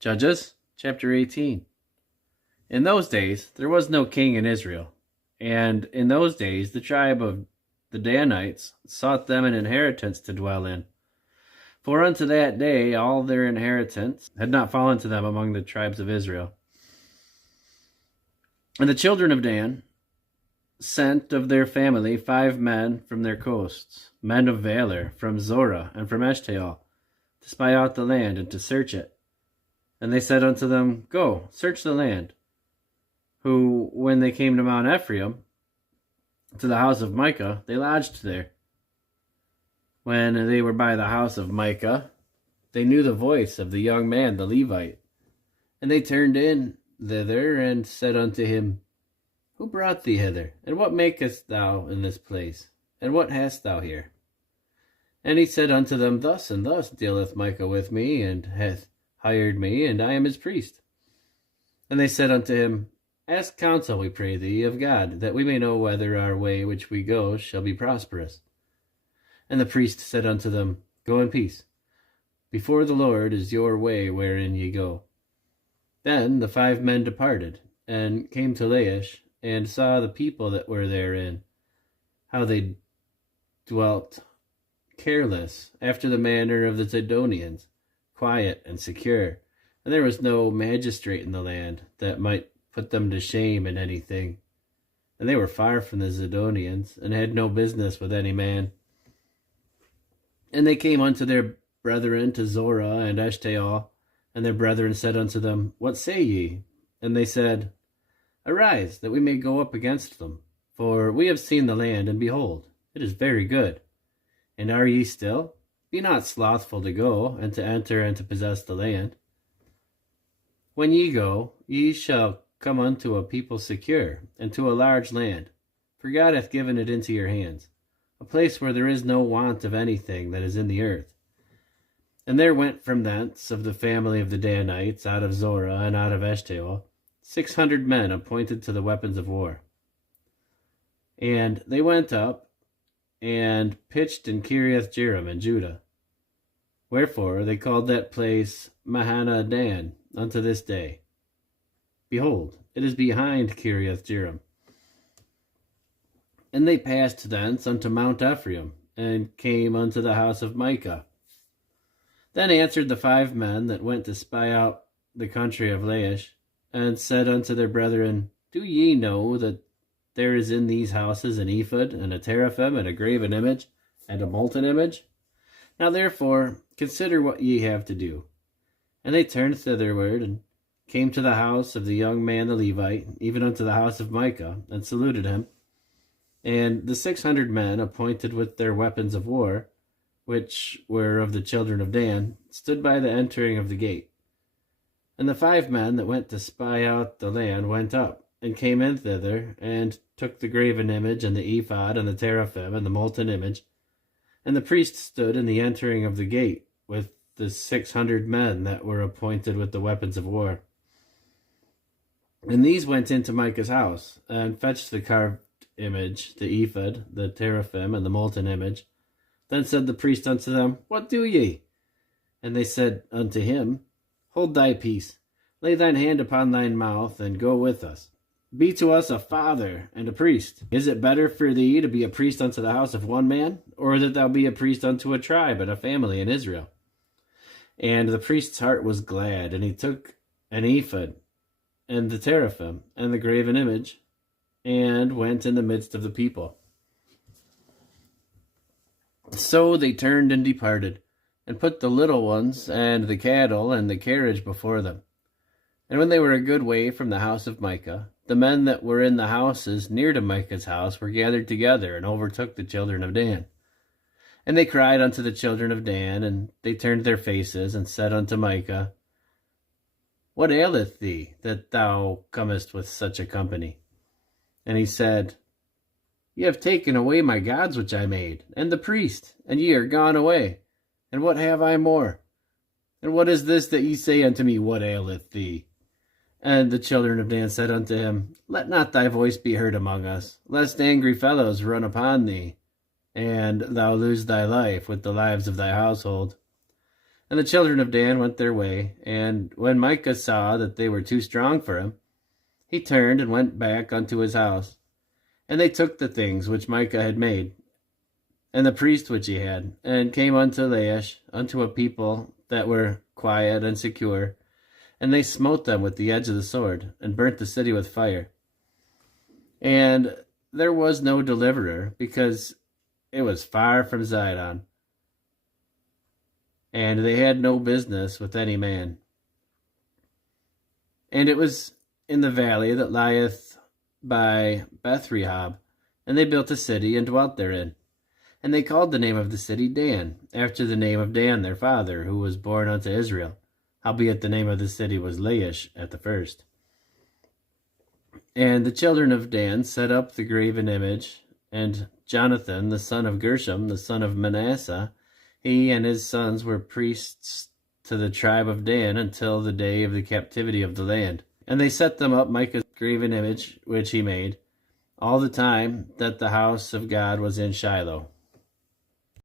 Judges chapter 18. In those days there was no king in Israel, and in those days the tribe of the Danites sought them an inheritance to dwell in. For unto that day all their inheritance had not fallen to them among the tribes of Israel. And the children of Dan sent of their family 5 men from their coasts, men of valor, from Zorah and from Eshtaol, to spy out the land and to search it. And they said unto them, Go, search the land. Who, when they came to Mount Ephraim, to the house of Micah, they lodged there. When they were by the house of Micah, they knew the voice of the young man, the Levite. And they turned in thither, and said unto him, Who brought thee hither? And what makest thou in this place? And what hast thou here? And he said unto them, Thus and thus dealeth Micah with me, and hath hired me, and I am his priest. And they said unto him, Ask counsel, we pray thee, of God, that we may know whether our way which we go shall be prosperous. And the priest said unto them, Go in peace. Before the Lord is your way wherein ye go. Then the 5 men departed, and came to Laish, and saw the people that were therein, how they dwelt careless, after the manner of the Zidonians, quiet and secure, and there was no magistrate in the land that might put them to shame in anything. And they were far from the Zidonians, and had no business with any man. And they came unto their brethren to Zorah and Eshtaol, and their brethren said unto them, What say ye? And they said, Arise, that we may go up against them. For we have seen the land, and behold, it is very good. And are ye still? Be not slothful to go, and to enter and to possess the land. When ye go, ye shall come unto a people secure, and to a large land, for God hath given it into your hands, a place where there is no want of anything that is in the earth. And there went from thence of the family of the Danites, out of Zorah and out of Eshtaol, 600 men appointed to the weapons of war. And they went up, and pitched in Kiriath-jearim in Judah. Wherefore they called that place Mahanadan unto this day. Behold, it is behind Kiriath-jearim. And they passed thence unto Mount Ephraim, and came unto the house of Micah. Then answered the 5 men that went to spy out the country of Laish, and said unto their brethren, Do ye know that there is in these houses an ephod, and a teraphim, and a graven image, and a molten image? Now therefore consider what ye have to do. And they turned thitherward, and came to the house of the young man the Levite, even unto the house of Micah, and saluted him. And the 600 men appointed with their weapons of war, which were of the children of Dan, stood by the entering of the gate. And the 5 men that went to spy out the land went up, and came in thither, and took the graven image, and the ephod, and the teraphim, and the molten image. And the priest stood in the entering of the gate, with the 600 men that were appointed with the weapons of war. And these went into Micah's house, and fetched the carved image, the ephod, the teraphim, and the molten image. Then said the priest unto them, What do ye? And they said unto him, Hold thy peace, lay thine hand upon thine mouth, and go with us. Be to us a father and a priest. Is it better for thee to be a priest unto the house of one man, or that thou be a priest unto a tribe and a family in Israel? And the priest's heart was glad, and he took an ephod, and the teraphim, and the graven image, and went in the midst of the people. So they turned and departed, and put the little ones, and the cattle, and the carriage before them. And when they were a good way from the house of Micah, the men that were in the houses near to Micah's house were gathered together, and overtook the children of Dan. And they cried unto the children of Dan, and they turned their faces, and said unto Micah, What aileth thee, that thou comest with such a company? And he said, Ye have taken away my gods which I made, and the priest, and ye are gone away. And what have I more? And what is this that ye say unto me, What aileth thee? And the children of Dan said unto him, Let not thy voice be heard among us, lest angry fellows run upon thee, and thou lose thy life with the lives of thy household. And the children of Dan went their way, and when Micah saw that they were too strong for him, he turned and went back unto his house. And they took the things which Micah had made, and the priest which he had, and came unto Laish, unto a people that were quiet and secure, and they smote them with the edge of the sword, and burnt the city with fire. And there was no deliverer, because it was far from Zidon, and they had no business with any man. And it was in the valley that lieth by Beth-rehob, and they built a city and dwelt therein. And they called the name of the city Dan, after the name of Dan their father, who was born unto Israel, howbeit the name of the city was Laish at the first. And the children of Dan set up the graven image, and Jonathan, the son of Gershom, the son of Manasseh, he and his sons were priests to the tribe of Dan until the day of the captivity of the land. And they set them up Micah's graven image, which he made, all the time that the house of God was in Shiloh.